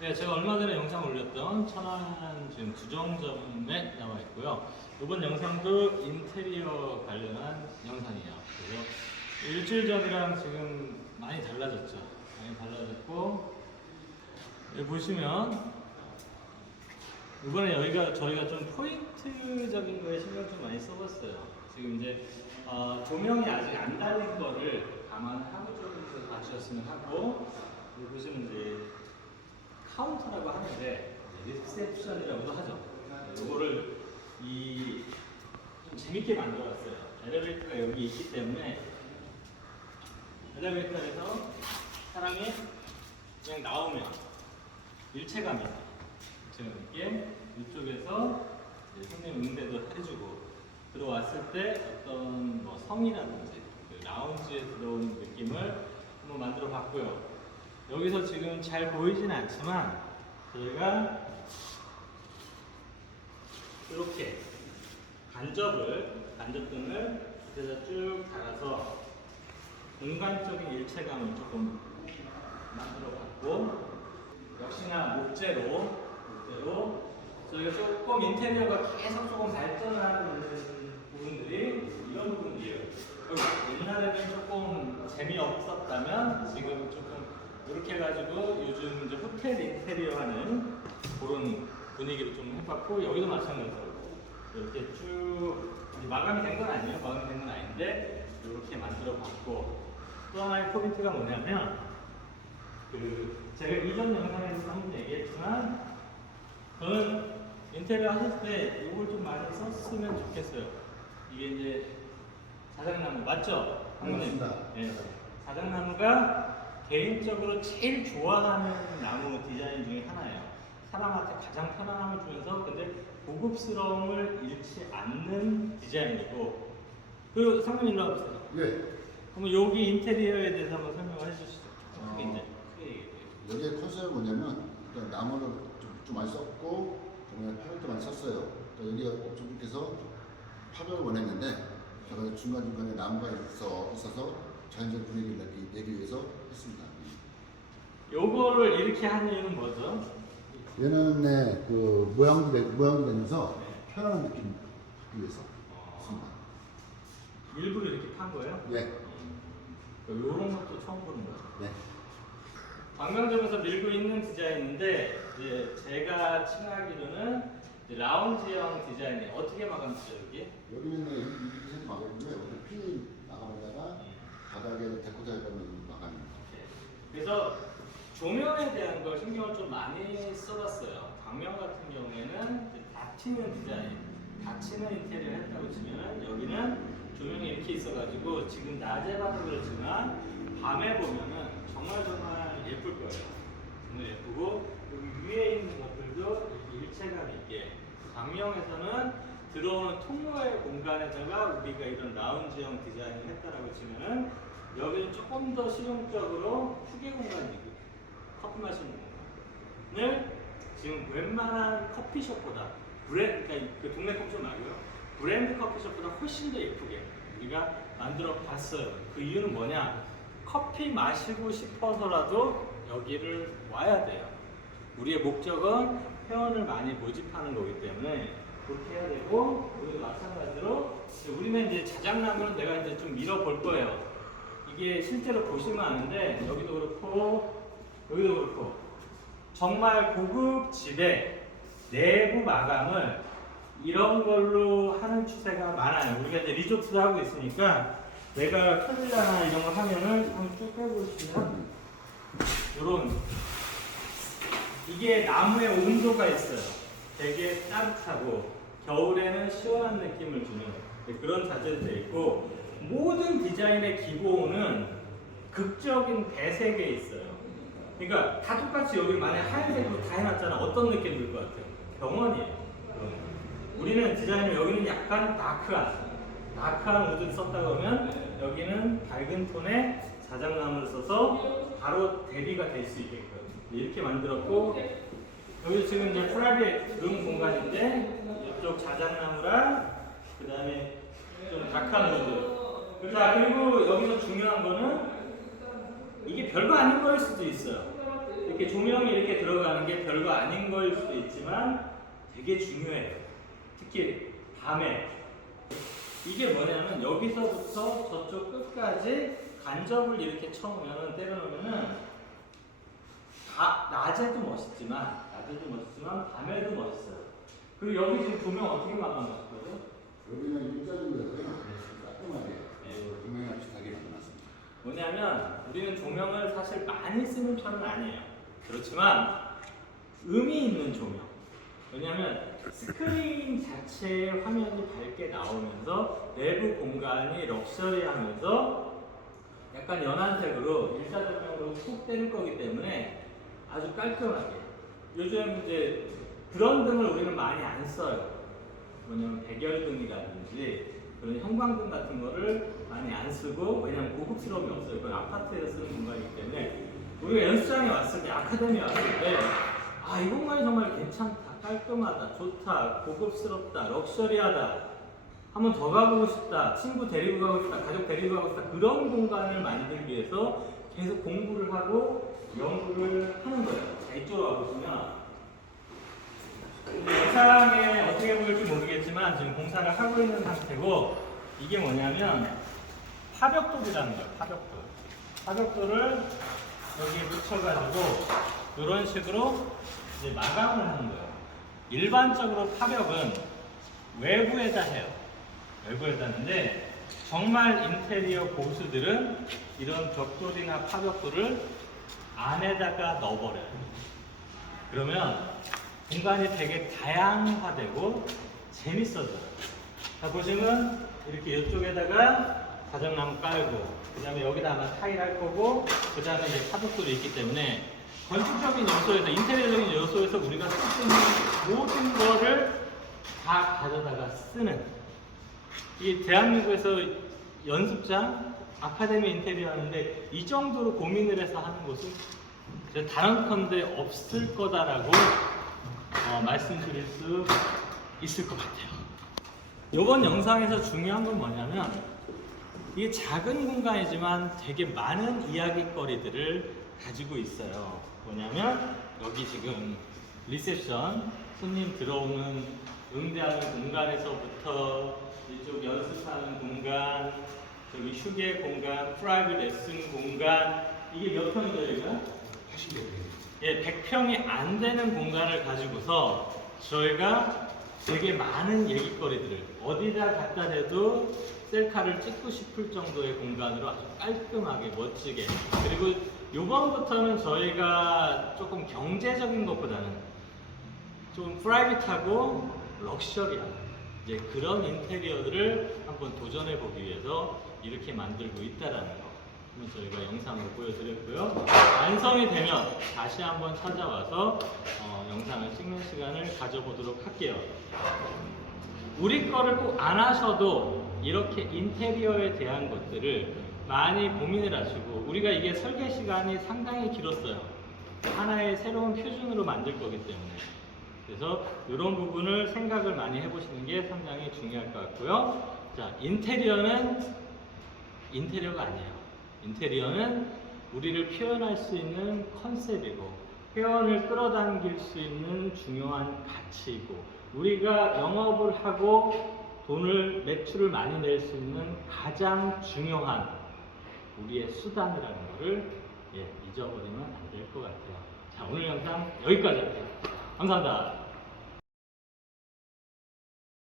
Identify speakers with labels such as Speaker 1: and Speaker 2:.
Speaker 1: 네, 제가 얼마 전에 영상 올렸던 천안 지금 구정점에 나와 있고요. 이번 영상도 인테리어 관련한 영상이에요. 그래서 일주일 전이랑 지금 많이 달라졌죠. 많이 달라졌고 여기 보시면 이번에 여기가 저희가 좀 포인트적인 거에 신경 좀 많이 써봤어요. 지금 이제 어, 조명이 아직 안 달린 거를 감안하고 조금 더 맞추셨으면 하고 여기 보시면 이제 카운터라고 하는데 리셉션이라고도 하죠. 이거를 이 좀 재밌게 만들어놨어요. 엘리베이터가 여기 있기 때문에 엘리베이터에서 사람이 그냥 나오면 일체감이 일체감 있게 이쪽에서 손님 응대도 해주고 들어왔을 때 어떤 뭐 성이라든지 그 라운지에 들어오는 느낌을 한번 만들어 봤고요. 여기서 지금 잘 보이진 않지만 저희가 이렇게 간접을 간접등을 밑에다 쭉 달아서 공간적인 일체감을 조금 만들어 봤고 역시나 목재로 목재로 저희가 조금 인테리어가 계속 조금 발전하는 부분들이 이런 부분이에요. 옛날에는 조금 재미없었다면 지금 조금 이렇게 해가지고 요즘 이제 호텔 인테리어 하는 그런 분위기를 좀 해봤고 여기도 마찬가지로 이렇게 쭉 마감이 된 건 아니에요. 마감이 된 건 아닌데 이렇게 만들어 봤고 또 하나의 포인트가 뭐냐면 그 제가 이전 영상에서 한번 얘기했지만 저는 인테리어 하실 때 이걸 좀 많이 썼으면 좋겠어요. 이게 이제 자작나무 맞죠?
Speaker 2: 네, 맞습니다.
Speaker 1: 예. 자작나무가 개인적으로 제일 좋아하는 나무 디자인 중에 하나예요. 사람한테 가장 편안함을 주면서 근데 고급스러움을 잃지 않는 디자인이고 그리고 상민 일로 와보세요.
Speaker 2: 예.
Speaker 1: 그러면 여기 인테리어에 대해서 한번 설명을 해주시죠.
Speaker 2: 어.
Speaker 1: 크게 이제 크게 얘기해요.
Speaker 2: 여기에 컨셉은 뭐냐면 일단 나무를 좀, 좀 많이 썼고 정말 파벨도 많이 썼어요. 그러니까 여기 업주분께서 파벨을 원했는데 제가 중간 중간에 나무가 있어 있어서 자연적 분위기를 내기, 내기 위해서 했습니다.
Speaker 1: 요거를 이렇게 한 이유는 뭐죠?
Speaker 2: 얘는 네, 그 모양도 내, 모양도 내면서 편안한 느낌 주기 위해서 했습니다.
Speaker 1: 일부러 이렇게 판 거예요?
Speaker 2: 예.
Speaker 1: 요런 것도 처음 보는 거예요.
Speaker 2: 네.
Speaker 1: 관광점에서 밀고 있는 디자인인데 이제 제가 칭하기로는 이제 라운지형 디자인이 어떻게 마감되죠 여기?
Speaker 2: 여기는 네, 이렇게 여기 필 마감에다가 바닥에 해가는 마감입니다.
Speaker 1: 이렇게. 그래서 조명에 대한 걸 신경을 좀 많이 써봤어요. 광명 같은 경우에는 닫히는 디자인, 닫히는 인테리어를 했다고 치면은 여기는 조명이 이렇게 있어가지고 지금 낮에 봐도 그렇지만 밤에 보면은 정말 정말 예쁠 거예요. 정말 예쁘고 여기 위에 있는 것들도 일체감 있게 광명에서는 들어오는 통로의 공간에다가 우리가 이런 라운지형 디자인을 했다라고 치면은 여기는 조금 더 실용적으로 휴게 공간이고 커피 마시는 공간을 지금 웬만한 커피숍보다 브랜드 그러니까 그 동네 커피숍 말고요 브랜드 커피숍보다 훨씬 더 예쁘게 우리가 만들어 봤어요. 그 이유는 뭐냐? 커피 마시고 싶어서라도 여기를 와야 돼요. 우리의 목적은 회원을 많이 모집하는 거기 때문에 그렇게 해야 되고 여기도 마찬가지로 이제 우리는 이제 자작나무는 내가 이제 좀 밀어볼 거예요. 이게 실제로 보시면 아는데 여기도 그렇고 여기도 그렇고 정말 고급 집의 내부 마감을 이런 걸로 하는 추세가 많아요. 우리가 이제 리조트도 하고 있으니까 내가 카밀라나 이런 거 하면은 한번 쭉 해보시면 이런 이게 나무의 온도가 있어요. 되게 따뜻하고 겨울에는 시원한 느낌을 주는 그런 자재도 돼 있고 모든 디자인의 기본은 극적인 배색에 있어요. 그러니까 다 똑같이 여기 만약 하얀색으로 다 해놨잖아. 어떤 느낌 들 것 같아요? 병원이에요. 병원. 우리는 디자인을 여기는 약간 다크한 다크한 우드를 썼다 그러면 여기는 밝은 톤의 자작나무를 써서 바로 대비가 될 수 있게끔 이렇게 만들었고 여기 지금 이제 프라이빗 룸 공간인데 이쪽 자작나무랑 그 다음에 좀 다크한 우드 자 그리고 여기서 중요한 거는 이게 별거 아닌 거일 수도 있어요 이렇게 조명이 이렇게 들어가는 게 별거 아닌 거일 수도 있지만 되게 중요해요. 특히 밤에 이게 뭐냐면 여기서부터 저쪽 끝까지 간접을 이렇게 쳐놓으면 때려놓으면은 다 낮에도 멋있지만 낮에도 멋있지만 밤에도 멋있어요. 그리고 여기 지금 조명 어떻게 막아놓으셨거든?
Speaker 2: 여기는 일자리고요. 깔끔하게
Speaker 1: 네.
Speaker 2: 조명이랑 비슷하게 만들어놨습니다.
Speaker 1: 뭐냐면 우리는 조명을 사실 많이 쓰는 편은 아니에요. 그렇지만 의미 있는 조명. 왜냐하면 스크린 자체의 화면이 밝게 나오면서 내부 공간이 럭셔리하면서 약간 연한색으로 일사조명으로 푹 때릴 거기 때문에 아주 깔끔하게. 요즘 이제 그런 등을 우리는 많이 안 써요. 뭐냐면 백열등이라든지 그런 형광등 같은 거를 많이 안 쓰고 왜냐면 고급스러움이 없어요. 그건 아파트에서 쓰는 공간이기 때문에 우리가 연습장에 왔을 때 아카데미 왔을 때 아, 이 공간이 정말 괜찮다, 깔끔하다, 좋다, 고급스럽다, 럭셔리하다. 한번 더 가보고 싶다, 친구 데리고 가고 싶다, 가족 데리고 가고 싶다. 그런 공간을 만들기 위해서 계속 공부를 하고 연구를 하는 거예요. 자, 이쪽으로 와보시면 영상에 어떻게 보일지 모르겠지만 지금 공사를 하고 있는 상태고 이게 뭐냐면 파벽돌이라는 거예요. 파벽돌. 파벽돌을 여기에 붙여가지고 이런 식으로 이제 마감을 하는 거예요. 일반적으로 파벽은 외부에다 해요. 외부에다 하는데 정말 인테리어 고수들은 이런 벽돌이나 파벽돌을 안에다가 넣어버려요. 그러면 공간이 되게 다양화되고 재밌어져요. 자, 보시면 이렇게 이쪽에다가 자작나무 깔고, 그 다음에 여기다 아마 타일 할 거고, 그 다음에 이제 파벽돌이 있기 때문에 건축적인 요소에서, 인테리어적인 요소에서 우리가 쓸 수 있는 모든 거를 다 가져다가 쓰는. 이 대한민국에서 연습장, 아카데미 인테리어 하는데 이 정도로 고민을 해서 하는 곳은 제가 다른컨대 없을 거다라고 어, 말씀드릴 수 있을 것 같아요. 이번 영상에서 중요한 건 뭐냐면 이게 작은 공간이지만 되게 많은 이야기거리들을 가지고 있어요. 뭐냐면 여기 지금 리셉션 손님 들어오는 응대하는 공간에서부터 이쪽 연습하는 공간, 저기 휴게 공간, 프라이빗 레슨 공간 이게 몇 평이죠 여기가?
Speaker 2: 80개.
Speaker 1: 예, 100평이 안 되는 공간을 가지고서 저희가 되게 많은 얘기거리들을 어디다 갖다 대도 셀카를 찍고 싶을 정도의 공간으로 아주 깔끔하게 멋지게 그리고 요번부터는 저희가 조금 경제적인 것보다는 좀 프라이빗하고 럭셔리한 이제 그런 인테리어들을 한번 도전해 보기 위해서 이렇게 만들고 있다라는 거 저희가 영상으로 보여드렸고요. 완성이 되면 다시 한번 찾아와서 어, 영상을 찍는 시간을 가져보도록 할게요. 우리 거를 꼭 안 하셔도 이렇게 인테리어에 대한 것들을 많이 고민을 하시고 우리가 이게 설계 시간이 상당히 길었어요. 하나의 새로운 표준으로 만들 거기 때문에 그래서 이런 부분을 생각을 많이 해보시는 게 상당히 중요할 것 같고요. 자, 인테리어는 인테리어가 아니에요. 인테리어는 우리를 표현할 수 있는 컨셉이고 회원을 끌어당길 수 있는 중요한 가치이고 우리가 영업을 하고 돈을 매출을 많이 낼 수 있는 가장 중요한 우리의 수단이라는 것을 예, 잊어버리면 안 될 것 같아요. 자 오늘 영상 여기까지 할게요. 감사합니다.